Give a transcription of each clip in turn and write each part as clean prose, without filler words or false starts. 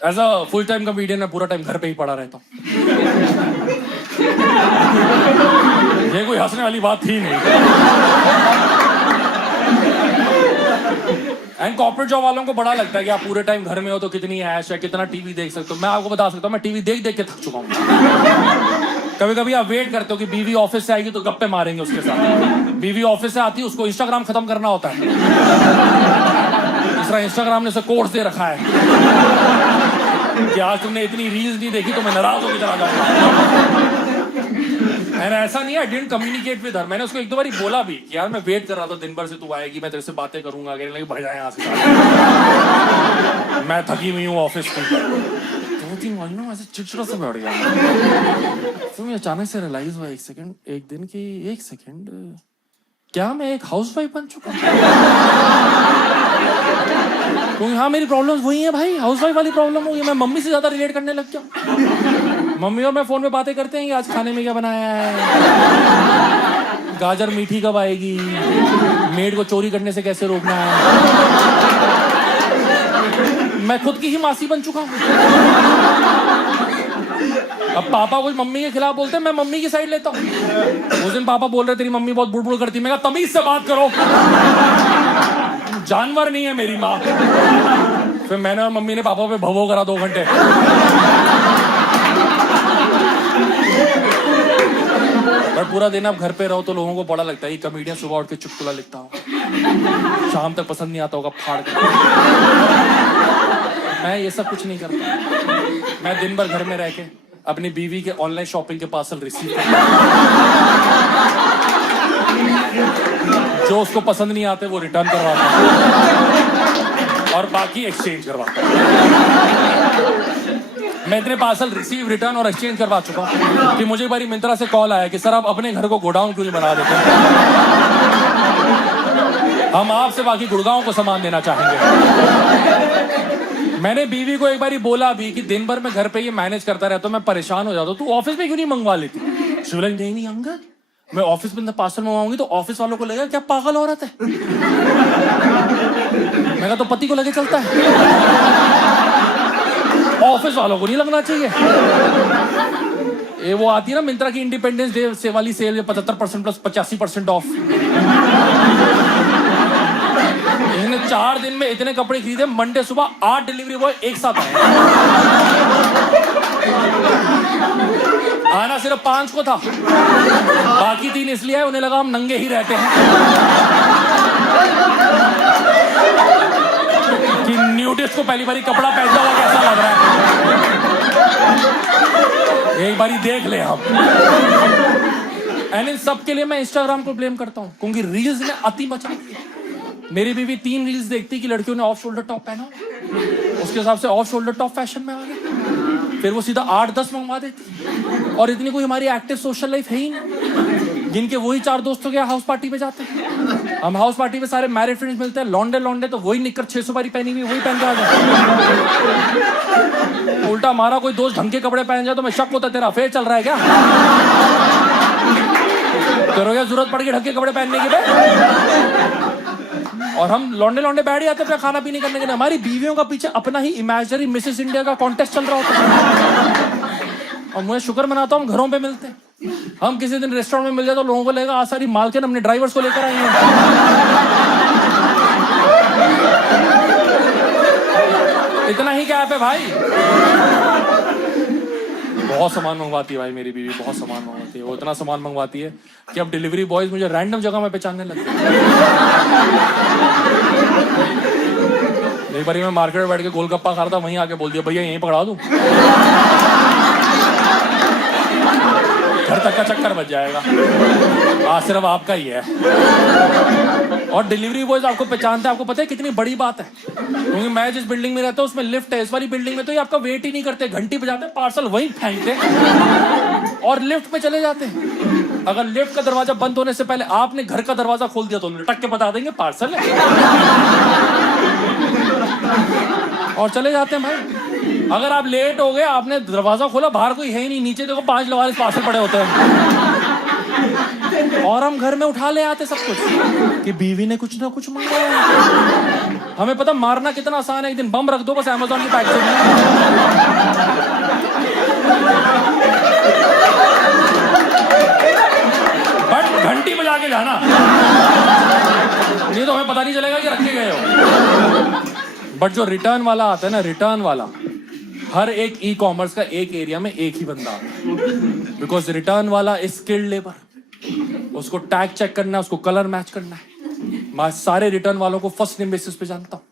As a full time comedian मैं पूरा time घर पे ही पड़ा रहता हूँ। ये कोई हंसने वाली बात थी नहीं। एंड कॉर्पोरेट जॉब वालों को बड़ा लगता है कि आप पूरे टाइम घर में हो तो कितनी ऐश है, कितना टीवी देख सकते हो। मैं आपको बता सकता हूँ मैं टीवी देख देख के थक चुका हूँ। कभी कभी आप वेट करते हो कि बीवी ऑफिस से आएगी तो गप्पे मारेंगे उसके साथ। बीवी ऑफिस से आती है, उसको इंस्टाग्राम खत्म करना होता है। दूसरा इंस्टाग्राम ने उसे कोर्स दे रखा है कि आज तुमने इतनी रील्स नहीं देखी तो मैं नाराज होकर चला जाऊंगा। मैंने ऐसा नहीं है, I didn't communicate with her. मैंने उसको एक दो बार बोला भी कि यार मैं वेट कर रहा था दिन भर से, तू आएगी, मैं तेरे से बातें करूंगा। कहने लगे भजा यहाँ से, मैं थकी हुई हूँ ऑफिस की। 2-3 महीनों ऐसे चिड़चिड़ा से बैठ गया। तो मैं अचानक से रियलाइज हुआ एक दिन की एक सेकंड, क्या मैं एक हाउसवाइफ बन चुका हूँ? क्योंकि हाँ मेरी प्रॉब्लम्स वही है भाई, हाउसवाइफ वाली प्रॉब्लम होगी। मैं मम्मी से ज्यादा रिलेट करने लग गया। मम्मी और मैं फोन पे बातें करते हैं कि आज खाने में क्या बनाया है, गाजर मीठी कब आएगी, मेड को चोरी करने से कैसे रोकना है। मैं खुद की ही मासी बन चुका हूँ। अब पापा कुछ मम्मी के खिलाफ बोलते हैं, मैं मम्मी की साइड लेता हूँ। उस दिन पापा बोल रहे तेरी मम्मी बहुत बुड़बुड़ करती। मैं कहा तमीज से बात करो, जानवर नहीं है मेरी माँ। फिर मैंने और मम्मी ने पापा पे भवो करा 2 घंटे। पर पूरा दिन आप घर पे रहो तो लोगों को बड़ा लगता है ये कॉमेडियन सुबह उठ के चुटकुला लिखता हो, शाम तक पसंद नहीं आता होगा फाड़ कर। मैं ये सब कुछ नहीं करता। मैं दिन भर घर में रह के अपनी बीवी के ऑनलाइन शॉपिंग के पार्सल रिसीव करता, जो उसको पसंद नहीं आते वो रिटर्न करवाता और बाकी एक्सचेंज करवाता। मैं इतने पार्सल रिसीव, रिटर्न और एक्सचेंज करवा चुका हूं कि मुझे एक बारी मिंत्रा से कॉल आया कि सर आप अपने घर को गोडाउन क्यों नहीं बना देते, हम आपसे बाकी गुड़गांव को सामान देना चाहेंगे। मैंने बीवी को एक बारी बोला भी कि दिन भर मैं घर पे ये मैनेज करता रहता हूं, मैं परेशान हो जाता हूं, तू ऑफिस में क्यों नहीं मंगवा लेती। शिवलिंग नहीं अंगद, मैं ऑफिस में पार्सल मंगवाऊंगी तो ऑफिस वालों को लगेगा क्या पागल औरत है। मैं कहा तो पति को लगे चलता है, ऑफिस वालों को नहीं लगना चाहिए। ये वो आती है ना मिंत्रा की इंडिपेंडेंस डे से वाली सेल, 75% प्लस 85% ऑफ। इन्होंने 4 दिन में इतने कपड़े खरीदे, मंडे सुबह 8 डिलीवरी बॉय एक साथ आए। आना सिर्फ 5 को था, बाकी 3 इसलिए है उन्हें लगा हम नंगे ही रहते हैं कि न्यूडिस्ट को पहली बारी कपड़ा पहनता हुआ कैसा लग रहा है, एक बारी देख ले हम। एंड इन सब के लिए मैं इंस्टाग्राम को ब्लेम करता हूं क्योंकि रील्स ने अति मचा दी। मेरी बीवी 3 रील्स देखती कि लड़कियों ने ऑफ शोल्डर टॉप पहना, उसके हिसाब से ऑफ शोल्डर टॉप फैशन में आ गया। फिर वो सीधा 8-10 मंगवा देती। और इतनी कोई हमारी एक्टिव सोशल लाइफ है ही नहीं। जिनके वही 4 दोस्तों के हाउस पार्टी पे जाते हैं, हम हाउस पार्टी में सारे मैरिड फ्रेंड्स मिलते हैं, लौंडे तो वही निकर 600 बारी पहनी हुई वही पहन के आ जाते। उल्टा हमारा कोई दोस्त ढंग के कपड़े पहन जाए तो मैं शक होता तेरा अफेयर चल रहा है क्या, तेरे क्या जरूरत पड़ गई ढंग के कपड़े पहनने की। और हम लौंडे बैठ जाते अपना खाना पीने करने के लिए, हमारी बीवियों का पीछे अपना ही इमेजिनरी मिसेस इंडिया का कॉन्टेस्ट चल रहा होता है। और मुझे शुक्र मनाता हूँ हम घरों पे मिलते हैं। हम किसी दिन रेस्टोरेंट में मिल जाए तो लोगों को लगेगा आज सारी मालकिन अपने ड्राइवर्स को लेकर आई हैं। इतना ही गैप है भाई। बहुत सामान मंगवाती है भाई मेरी बीवी, बहुत सामान मंगवाती है। वो इतना सामान मंगवाती है कि अब डिलीवरी बॉयज मुझे रैंडम जगह में पहचानने लगते हैं। एक बार मैं मार्केट में बैठ के गोलगप्पा खा रहा था, वहीं आके बोल दिया भैया यहीं पकड़ा दूं, घर तक का चक्कर बच जाएगा, आज सिर्फ आपका ही है। और डिलीवरी बॉयज आपको पहचानते हैं। आपको पता है कितनी बड़ी बात है, क्योंकि मैं जिस बिल्डिंग में रहता हूँ उसमें लिफ्ट है। इस वाली बिल्डिंग में तो ये आपका वेट ही नहीं करते, घंटी बजाते, पार्सल वहीं फेंकते और लिफ्ट में चले जाते हैं। अगर लिफ्ट का दरवाजा बंद होने से पहले आपने घर का दरवाजा खोल दिया तो लटक के बता देंगे पार्सल है और चले जाते हैं भाई। अगर आप लेट हो गए, आपने दरवाजा खोला, बाहर कोई है ही नहीं, नीचे देखो 5 लवारिस पार्सल पड़े होते हैं। और हम घर में उठा ले आते सब कुछ कि बीवी ने कुछ ना कुछ मंगाया। हमें पता मारना कितना आसान है, एक दिन बम रख दो बस अमेज़न की पैकेजिंग में। बट घंटी बजा के जाना, नहीं तो हमें पता नहीं चलेगा कि रखे गए हो। बट जो रिटर्न वाला आता है ना, रिटर्न वाला, हर एक ई कॉमर्स का एक एरिया में एक ही बंदा आता है, बिकॉज रिटर्न वाला इज स्किल्ड लेबर। उसको टैग चेक करना है, उसको कलर मैच करना है। मैं सारे रिटर्न वालों को फर्स्ट नेम बेसिस पे जानता हूं।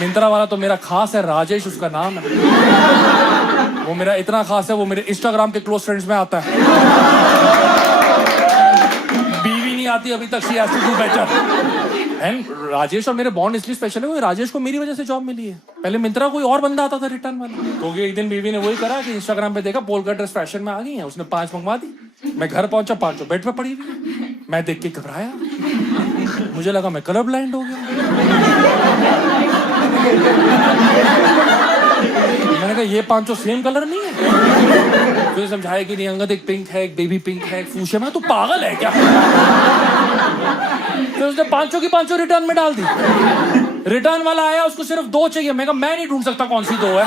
मिंत्रा वाला तो मेरा खास है, राजेश उसका नाम है। वो मेरा इतना खास है, वो मेरे इंस्टाग्राम के क्लोज फ्रेंड्स में आता है। बीवी नहीं आती अभी तक, she has to do better. And Rajesh और मेरे बॉन्ड इसलिए स्पेशल है, राजेश को मेरी वजह से जॉब मिली है। पहले मिंत्रा कोई और बंदा आता था रिटर्न वाला, क्योंकि एक दिन बीवी ने वही करा कि इंस्टाग्राम पे देखा पोलका ड्रेस फैशन में आ गई है, उसने 5 मंगवा दी। मैं घर पहुंचा, 5 बेड पे पड़ी हुई। मैं देख के घबराया, मुझे लगा मैं कलर ब्लाइंड हो गया। मैंने कहा ये 5 सेम कलर नहीं है। फिर समझाया कि नहीं अंगद, एक पिंक है, एक बेबी पिंक है, एक फूशे में। तू पागल है क्या? फिर उसने 5 की 5 रिटर्न में डाल दी। रिटर्न वाला आया, उसको सिर्फ 2 चाहिए। मैं कहा मैं नहीं ढूंढ सकता कौन सी 2 है।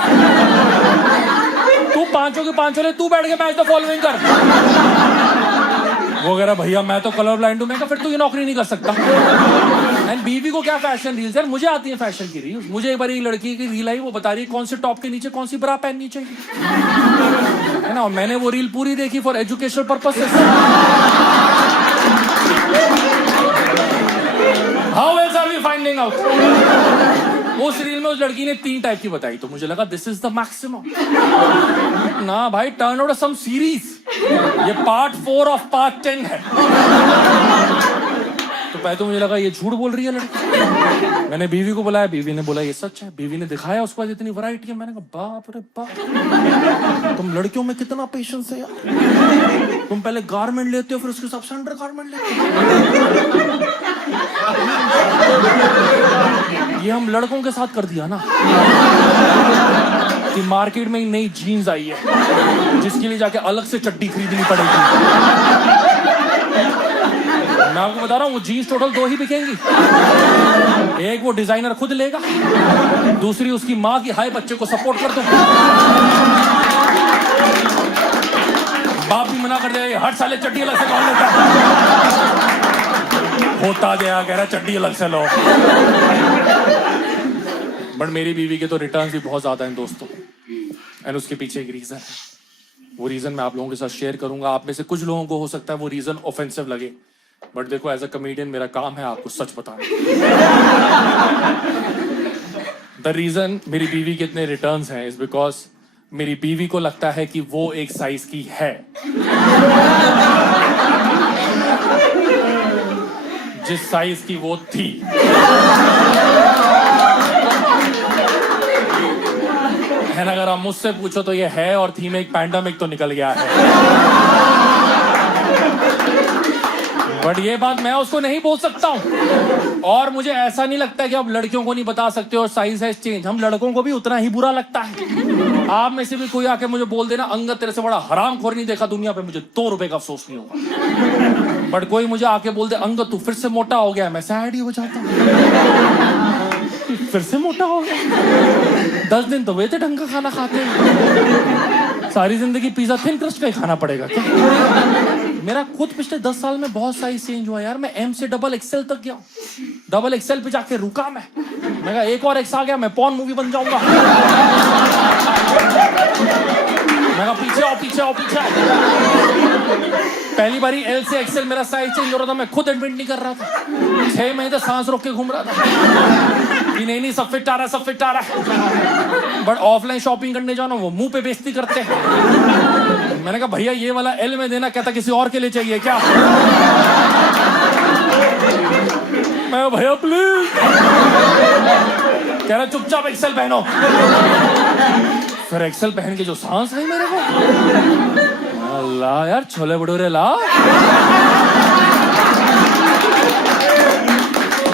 तू 5 की 5 ले, तू बैठ के मैच द फॉलोइंग कर। वो कह रहा भैया मैं तो कलर ब्लाइंड हूं। मैं कहा फिर तू ये नौकरी नहीं कर सकता। एंड बीवी को क्या फैशन रील्स यार, मुझे आती है फैशन की रील्स। मुझे एक बार एक लड़की की रील आई, वो बता रही है कौन से टॉप के नीचे कौन सी ब्रा पहननी चाहिए, है ना। और मैंने वो रील पूरी देखी for educational purposes. How else are we finding out? उस रील में उस लड़की ने 3 टाइप की बताई, तो मुझे लगा दिस इज द मैक्सिमम। ना भाई, टर्न आउट सम सीरीज। ये पार्ट 4 ऑफ पार्ट 10 है। तो पहले तो मुझे लगा ये झूठ बोल रही है लड़की। मैंने बीवी को बुलाया, बीवी ने बोला ये सच है। बीवी ने दिखाया उसके बाद इतनी वैरायटी है। मैंने कहा बाप रे बाप, तुम लड़कियों में कितना पेशेंस है यार। तुम पहले गारमेंट लेते हो, फिर उसके हिसाब से अंडर गारमेंट लेते हो। ये हम लड़कों के साथ कर दिया ना कि मार्केट में नई जीन्स आई है जिसके लिए जाके अलग से चड्डी खरीदनी पड़ेगी। मैं आपको बता रहा हूं, वो जीन्स टोटल 2 ही बिकेंगी। एक वो डिजाइनर खुद लेगा, दूसरी उसकी माँ की हाय बच्चे को सपोर्ट कर दो। बाप भी मना कर देगा, हर साले चड्डी अलग से कौन लेता है। होता गया, कह रहा चड्डी अलग से लो। बट मेरी बीवी के तो रिटर्न्स भी बहुत ज्यादा हैं दोस्तों, एंड उसके पीछे एक रीजन है। वो रीजन मैं आप लोगों के साथ शेयर करूंगा। आप में से कुछ लोगों को हो सकता है वो रीजन ऑफेंसिव लगे, बट देखो एज अ कॉमेडियन मेरा काम है आपको सच बताना। द रीजन मेरी बीवी के इतने रिटर्न्स हैं इज बिकॉज मेरी बीवी को लगता है कि वो एक साइज की है जिस साइज की वो थी। है ना, अगर आप मुझसे पूछो तो ये है और थी में एक पैंडेमिक तो निकल गया है। बट ये बात मैं उसको नहीं बोल सकता हूं, और मुझे ऐसा नहीं लगता कि आप लड़कियों को नहीं बता सकते और साइज है चेंज। हम लड़कों को भी उतना ही बुरा लगता है। आप में से भी कोई आके मुझे बोल देना अंगद तेरे से बड़ा हरामखोर नहीं देखा दुनिया पे, मुझे 2 रुपए का अफसोस नहीं होगा। बट कोई मुझे आके बोल दे अंगद तू फिर से मोटा हो गया, मैं सैड ही हो जाता हूं। फिर से मोटा हो गया, 10 दिन तो वे थे ढंग का खाना खाते हैं, सारी जिंदगी पिज्जा थिन क्रस्ट का ही खाना पड़ेगा क्या? मेरा खुद पिछले 10 साल में बहुत साइज चेंज हुआ यार। मैं M से XXL तक गया, XXL पे जाके रुका मैं कहा एक और X आ गया मैं पॉर्न मूवी बन जाऊंगा। मैं कहा पीछे आओ पीछे आओ पीछे आओ। पहली बारी L से XL मेरा साइज चेंज हो रहा था, मैं खुद एडमिट नहीं कर रहा था। 6 महीने सांस रोक के घूम रहा था कि नहीं सब फिट आ रहा है, सब फिट आ रहा है। बट ऑफलाइन शॉपिंग करने जाओ ना, वो मुंह पे बेइज्जती करते हैं। मैंने कहा भैया ये वाला L में देना, कहता किसी और के लिए चाहिए क्या? मैं भैया प्लीज, कह रहा चुपचाप XL पहनो। फिर XL पहन के जो सांस आई मेरे को, अल्लाह यार छोले भटूरे ला,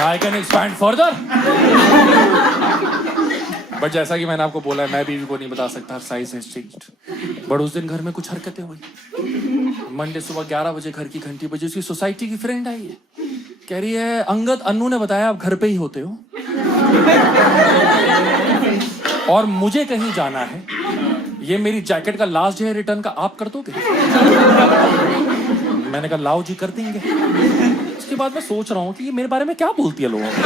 I can expand further. But जैसा कि मैंने आपको बोला है, मैं बीवी को नहीं बता सकता, साइज हैज चेंज्ड। बट उस दिन घर में कुछ हरकतें हुई। मंडे सुबह 11 बजे घर की घंटी बजी, उसकी सोसाइटी की फ्रेंड आई है, कह रही है अंगद, अन्नू ने बताया आप घर पे ही होते हो और मुझे कहीं जाना है, ये मेरी जैकेट का लास्ट डे है रिटर्न का, आप कर दोगे? मैंने कहा लाओ जी, कर देंगे। उसके बाद मैं सोच रहा हूँ कि ये मेरे बारे में क्या बोलती है लोगों को।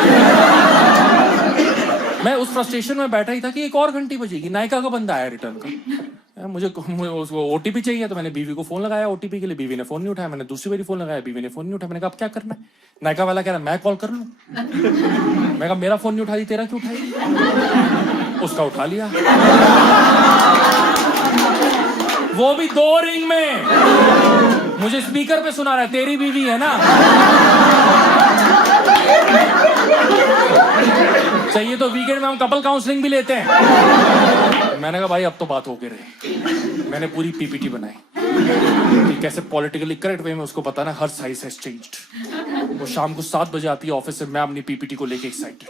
मैं उस फ्रस्ट्रेशन में बैठा ही था कि एक और घंटी बजेगी, नायका का बंदा आया रिटर्न का, मुझे उसको ओटीपी चाहिए, तो मैंने बीवी को फोन लगाया ओटीपी के लिए, बीवी ने फोन नहीं उठाया, मैंने दूसरी बारी फोन लगाया, बीवी ने फोन नहीं उठाया। मैंने कहा अब क्या करना है? नायका वाला कह रहा मैं कॉल कर लूं। मैं कहा मेरा फोन नहीं उठा रही, तेरा क्यों उठाई? उसका उठा लिया, वो भी 2 रिंग में। मुझे स्पीकर पे सुना रहा है, तेरी बीवी है ना, चाहिए तो वीकेंड में हम कपल काउंसलिंग भी लेते हैं। मैंने कहा भाई अब तो बात हो के रही। मैंने पूरी पीपीटी बनाई कि कैसे पॉलिटिकली करेक्ट वे में उसको बताना हर साइज हैज चेंज्ड। वो शाम को 7 बजे आती है ऑफिस से, मैं अपनी पीपीटी को लेके एक्साइटेड,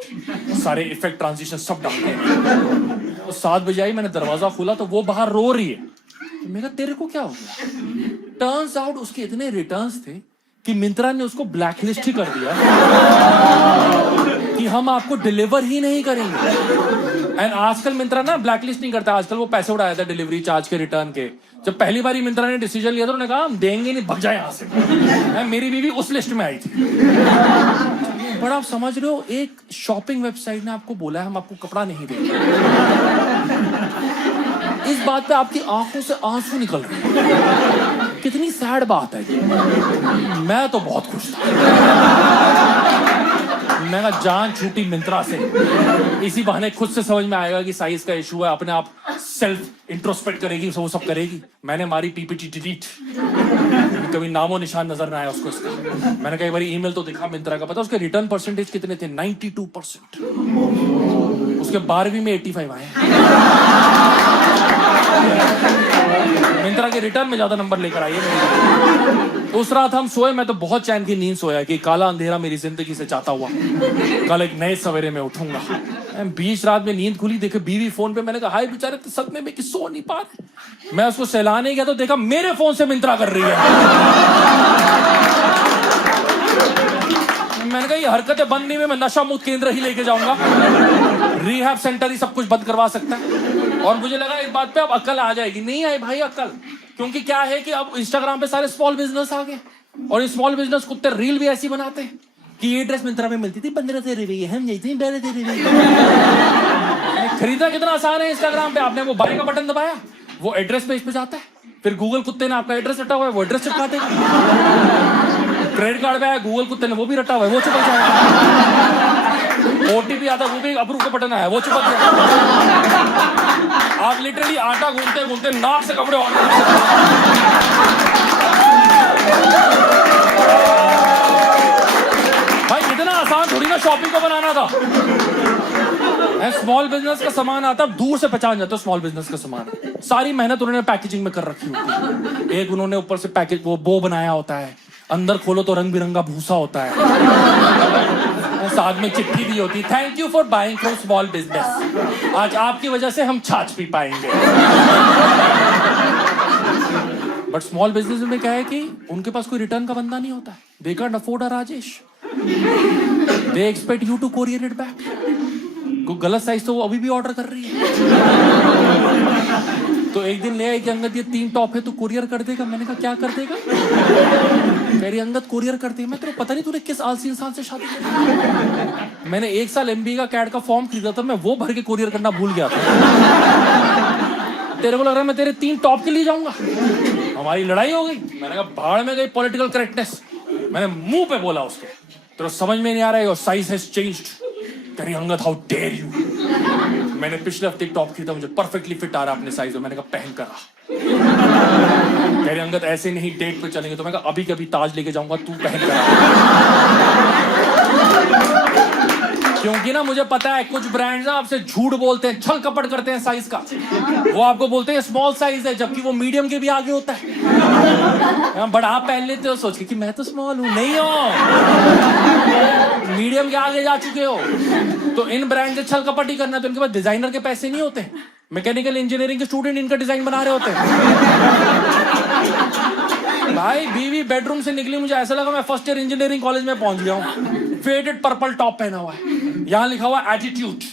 सारे इफेक्ट ट्रांजिशन सब डालते हैं। वो 7 बजे आई, मैंने दरवाजा खोला तो वो बाहर रो रही है। मैं कहा तेरे को क्या हो गया? टर्न्स आउट उसके इतने रिटर्न्स थे कि मिंत्रा ने उसको ब्लैकलिस्ट ही कर दिया कि हम आपको डिलीवर ही नहीं करेंगे। एंड आजकल मिंत्रा ना ब्लैकलिस्ट नहीं करता, आजकल वो पैसे उड़ाया था डिलीवरी चार्ज के, रिटर्न के। जब पहली बारी मिंत्रा ने डिसीजन लिया था, उन्होंने कहा हम देंगे नहीं, भग जाए यहां से। मेरी बीवी उस लिस्ट में आई थी। बड़ा आप समझ रहे हो, एक शॉपिंग वेबसाइट ने आपको बोला है हम आपको कपड़ा नहीं देंगे। इस बात पे आपकी आंखों से आंसू निकल रहे हैं। कितनी सैड बात है। मैं तो बहुत खुश था। मैं कहा जान छूटी मिंत्रा से, इसी बहाने खुद से समझ में आएगा कि साइज का इशू है, अपने आप सेल्फ इंट्रोस्पेक्ट करेगी, वो सब करेगी। मैंने मारी पीपीटी डिलीट, कभी नामो निशान नजर ना आया उसको इसका। मैंने कई बार ईमेल तो दिखा मिंत्रा का, पता उसके रिटर्न परसेंटेज कितने थे? 92%। उसके 12वीं में 85 आए। मिंत्रा के रिटर्न में ज्यादा नंबर लेकर आई है। उस रात हम सोए, मैं तो बहुत चैन की नींद सोया कि काला अंधेरा मेरी जिंदगी से जाता हुआ कल एक नए सवेरे में उठूंगा। बीच रात में नींद खुली, देखे बीवी फोन पे। मैंने कहा हाय बेचारे तो सदमे में कि सो नहीं पा रहे। मैं उसको सहलाने गया तो देखा मेरे फोन से मिंत्रा कर रही है। मैंने कहा ये हरकतें बंद नहीं हुई, मैं नशा मुक्त केंद्र ही लेके जाऊंगा, रिहैब सेंटर ही सब कुछ बंद करवा सकता है। और मुझे लगा इस बात पे अब अक्ल आ जाएगी, नहीं आई भाई अक्ल। क्योंकि क्या है कि अब इंस्टाग्राम पे सारे स्मॉल बिजनेस आ गए, और स्मॉल बिजनेस कुत्ते रील भी ऐसी बनाते हैं कि ये ड्रेस मिंत्रा में मिलती थी 15 रुपए, हम यही थी 12 रुपए। खरीदना कितना आसान है इंस्टाग्राम पे। आपने वो बाय का बटन दबाया, वो एड्रेस पेज पे जाता है, फिर गूगल कुत्ते ने आपका एड्रेस रटा हुआ है, वो एड्रेस चिपका देगा। क्रेडिट कार्ड पे आया, गूगल कुत्ते ने वो भी रटा हुआ है, वो चिपक जाएगा। ओटीपी आता, वो भी अप्रूव का बटन आया, वो चिपक गया। आप लिटरली आटा घूमते घूमते नाक से कपड़े ऑर्डर कर सकते हैं। भाई इतना आसान थोड़ी ना शॉपिंग को बनाना था। स्मॉल बिजनेस का सामान आता, दूर से पहचान जाता है स्मॉल बिजनेस का सामान। सारी मेहनत उन्होंने पैकेजिंग में कर रखी होती है। एक उन्होंने ऊपर से पैकेज वो बो बनाया होता है, अंदर खोलो तो रंग बिरंगा भूसा होता है, साथ में चिट्ठी भी होती, thank you for buying from small business, आज आपकी वजह से हम छाछ पी पाएंगे। बट स्मॉल बिजनेस में क्या है कि उनके पास कोई रिटर्न का बंदा नहीं होता है। They can't afford a Rajesh, they expect you to courier it back. कोई गलत साइज तो वो अभी भी ऑर्डर कर रही है। तो एक दिन ले आई कि अंगद ये 3 टॉप है, तू कुरियर कर देगा? मैंने कहा क्या कर देगा? कह रही अंगद कुरियर कर दे। मैं तेरे पता नहीं तूने किस आलसी इंसान से शादी की। मैंने 1 साल MBA का कैट का फॉर्म खरीदा था, मैं वो भर के कुरियर करना भूल गया था। तेरे को लग रहा है मैं तेरे 3 टॉप के लिए जाऊंगा? हमारी लड़ाई हो गई। मैंने कहा भाड़ में गई पॉलिटिकल करेक्टनेस। मैंने मुंह पे बोला उसके, तेरे समझ में नहीं आ रहा है, योर साइज हैज चेंज्ड। कह रही अंगद हाउ डेयर यू। मैंने पिछले हफ्ते एक टॉप खरीदा, मुझे परफेक्टली फिट आ रहा अपने साइज में। मैंने कहा पहन कर आ। कह रही अंगद ऐसे नहीं डेट पे चलेंगे। तो मैं कहा अभी कभी ताज लेके जाऊंगा, तू पहन कर आ। क्योंकि ना मुझे पता है कुछ ब्रांड्स ना आपसे झूठ बोलते हैं, छल कपट करते हैं साइज का। वो आपको बोलते हैं स्मॉल साइज है, जबकि वो मीडियम के भी आगे होता है। बट आप पहन लेते हो सोच के कि मैं तो स्मॉल हूं, नहीं हो, मीडियम के आगे जा चुके हो। तो इन ब्रांड से छल कपट ही करना है, तो इनके पास डिजाइनर के पैसे नहीं होते। मैकेनिकल इंजीनियरिंग के स्टूडेंट इनका डिजाइन बना रहे होते हैं। भाई बीवी बेडरूम से निकली, मुझे ऐसा लगा मैं फर्स्ट ईयर इंजीनियरिंग कॉलेज में पहुंच गया हूं। फेडेड पर्पल टॉप पहना हुआ है, यहां लिखा हुआ एटीट्यूड,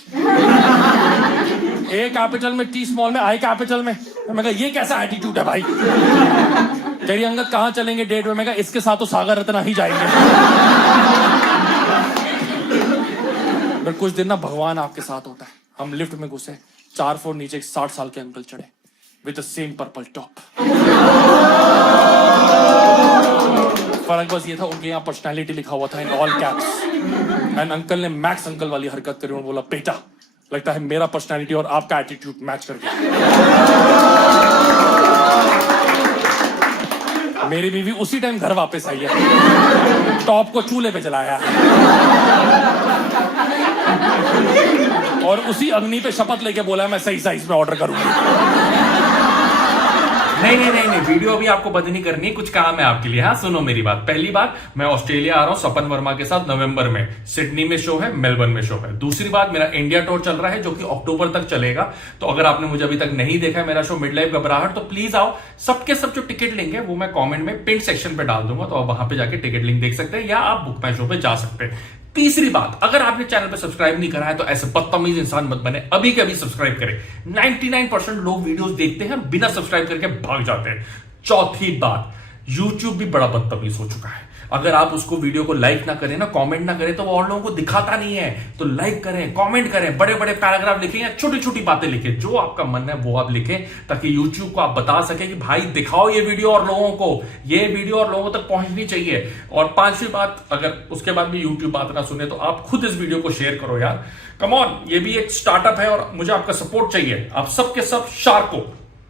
ए कैपिटल में, टी स्मॉल में, आई कैपिटल में। मैं कहा ये कैसा एटीट्यूड है भाई। तेरी अंगत कहां चलेंगे डेट में? मैं कहा इसके साथ तो सागर रत्ना ही जाएंगे। पर कुछ दिन ना भगवान आपके साथ होता है। हम लिफ्ट में घुसे, 4 फ्लोर नीचे 60 साल के अंकल चढ़े with the same purple top. फर्क बस ये था उनके यहाँ पर्सनैलिटी लिखा हुआ था in all caps. And uncle ने मैक्स अंकल वाली हरकत करी और बोला बेटा लगता है मेरा पर्सनैलिटी और आपका एटीट्यूड मैच कर गया। मेरी बीवी उसी टाइम घर वापस आई है, टॉप को चूल्हे पे जलाया और उसी अग्नि पे शपथ लेके बोला मैं सही साइज में ऑर्डर करूंगी। नहीं, वीडियो अभी आपको बंद नहीं करनी, कुछ काम है आपके लिए। हाँ सुनो मेरी बात। पहली बात, मैं ऑस्ट्रेलिया आ रहा हूँ सपन वर्मा के साथ नवंबर में। सिडनी में शो है, मेलबर्न में शो है। दूसरी बात, मेरा इंडिया टूर चल रहा है जो कि अक्टूबर तक चलेगा। तो अगर आपने मुझे अभी तक नहीं देखा है मेरा शो मिड लाइफ घबराहट, तो प्लीज आओ। सबके सब जो टिकट लेंगे वो मैं कमेंट में पिन सेक्शन पे डाल दूंगा, तो आप वहां पे जाके टिकट लिंक देख सकते हैं या आप बुक माई शो पे जा सकते हैं। तीसरी बात, अगर आपने चैनल पे सब्सक्राइब नहीं करा है तो ऐसे बदतमीज इंसान मत बने, अभी के अभी सब्सक्राइब करें। 99% लोग वीडियोस देखते हैं बिना सब्सक्राइब करके भाग जाते हैं। चौथी बात, YouTube भी बड़ा बदतमीज हो चुका है। अगर आप उसको वीडियो को लाइक ना करें ना, कमेंट ना करें, तो वो और लोगों को दिखाता नहीं है। तो लाइक करें, कमेंट करें, बड़े बड़े पैराग्राफ लिखें या छोटी छोटी बातें लिखें, जो आपका मन है वो आप लिखें, ताकि YouTube को आप बता सके कि भाई दिखाओ ये वीडियो और लोगों को, ये वीडियो और लोगों तक पहुंचनी चाहिए। और पांचवी बात, अगर उसके बाद भी YouTube बात ना सुने तो आप खुद इस वीडियो को शेयर करो यार। कम ऑन, ये भी एक स्टार्टअप है और मुझे आपका सपोर्ट चाहिए। आप सबके सब शार्क हो।